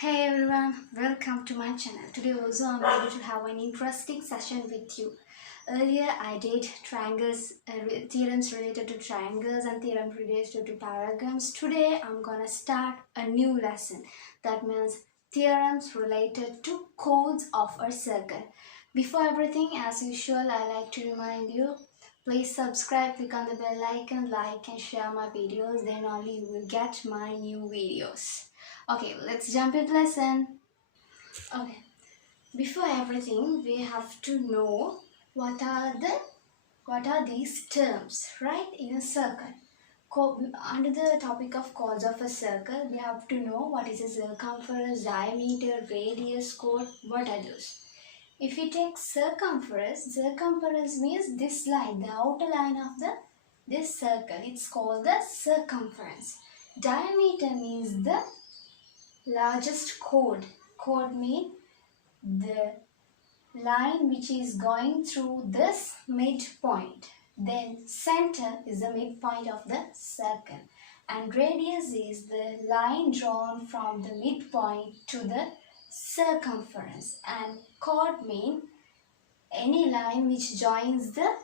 Hey everyone, welcome to my channel. Today also I'm ready to have an interesting session with you. Earlier I did triangles, theorems related to triangles and theorem related to parallelograms. Today I'm gonna start a new lesson. That means theorems related to chords of a circle. Before everything, as usual, I like to remind you, please subscribe, click on the bell icon, like and share my videos. Then only you will get my new videos. Okay, let's jump into lesson. Okay, before everything, we have to know what are these terms, right? In a circle. Under the topic of chords of a circle, we have to know what is a circumference, diameter, radius, chord, what are those. If we take circumference means this line, the outer line of this circle. It's called the circumference. Diameter means the largest chord. Chord means the line which is going through this midpoint. Then center is the midpoint of the circle. And radius is the line drawn from the midpoint to the circumference. And chord means any line which joins the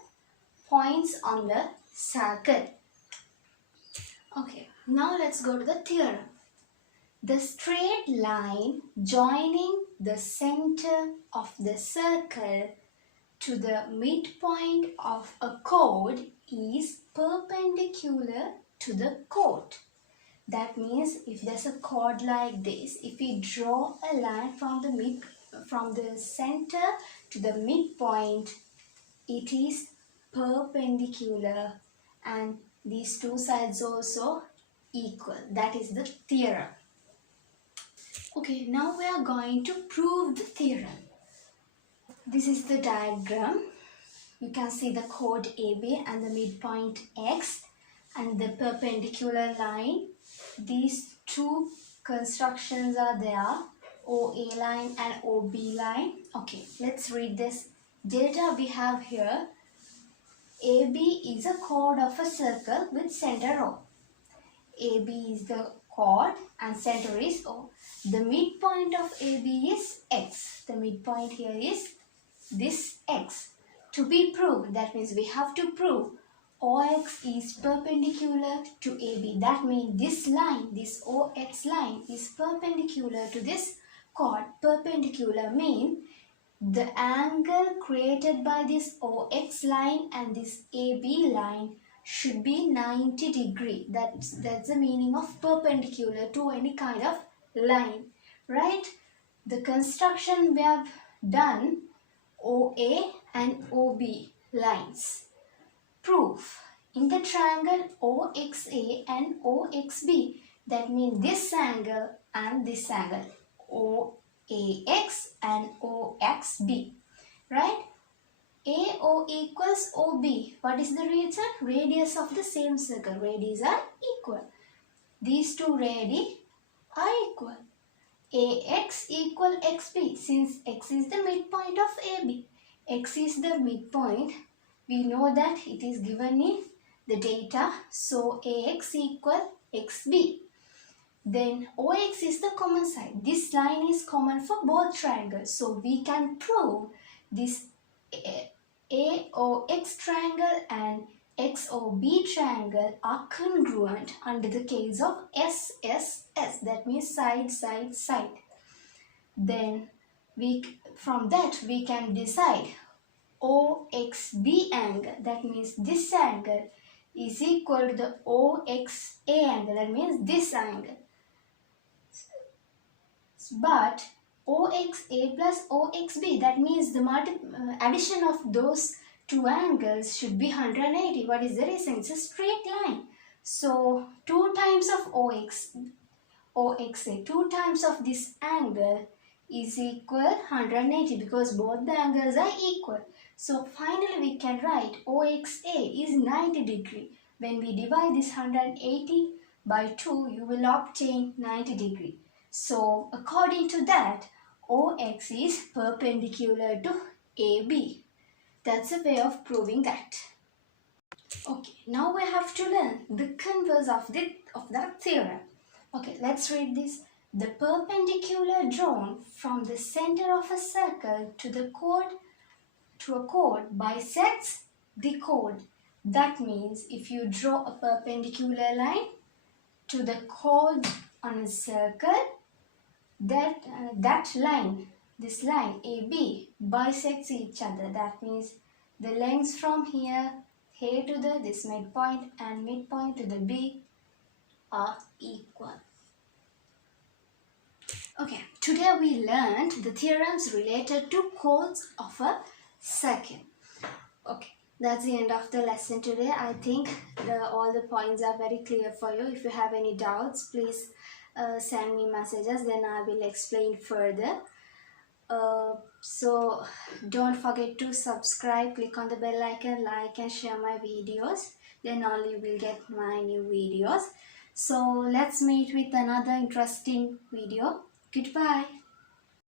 points on the circle. Okay, now let's go to the theorem. The straight line joining the center of the circle to the midpoint of a chord is perpendicular to the chord. That means if there's a chord like this, if we draw a line from the center to the midpoint, it is perpendicular and these two sides also equal. That is the theorem. Okay, now we are going to prove the theorem. This is the diagram. You can see the chord AB and the midpoint X and the perpendicular line. These two constructions are there, OA line and OB line. Okay, let's read this data we have here. AB is a chord of a circle with center O. AB is the chord and center is O. The midpoint of AB is X. The midpoint here is this X. To be proved, that means we have to prove OX is perpendicular to AB. That means this line, this OX line is perpendicular to this chord. Perpendicular means the angle created by this OX line and this AB line should be 90 degree. That's the meaning of perpendicular to any kind of line, right? The construction we have done OA and OB lines. Proof. In the triangle OXA and OXB, that means this angle and this angle, OAX and OXB, right? AO equals OB. What is the reason? Radius of the same circle. Radius are equal. These two radii are equal. AX equal XB. Since X is the midpoint of AB. X is the midpoint. We know that it is given in the data. So AX equal XB. Then OX is the common side. This line is common for both triangles. So we can prove this AOX triangle and XOB triangle are congruent under the case of SSS. That means side, side, side. Then from that we can decide OXB angle. That means this angle is equal to the OXA angle. That means this angle. But OXA plus OXB, that means the addition of those two angles should be 180. What is the reason? It's a straight line. So 2 times of OXA, 2 times of this angle is equal 180 because both the angles are equal. So finally we can write OXA is 90 degree. When we divide this 180 by 2, you will obtain 90 degree. So according to that, OX is perpendicular to AB. That's a way of proving that. Okay, now we have to learn the converse of that theorem. Okay, let's read this. The perpendicular drawn from the center of a circle to a chord bisects the chord. That means if you draw a perpendicular line to the chord on a circle, that line, this line AB, bisects each other. That means the lengths from here to this midpoint and midpoint to the B are equal. Okay, today we learned the theorems related to chords of a circle. Okay, that's the end of the lesson today. I think all the points are very clear for you. If you have any doubts, please send me messages, then I will explain further. So don't forget to subscribe, click on the bell icon, like and share my videos. Then only you will get my new videos. So let's meet with another interesting video. Goodbye.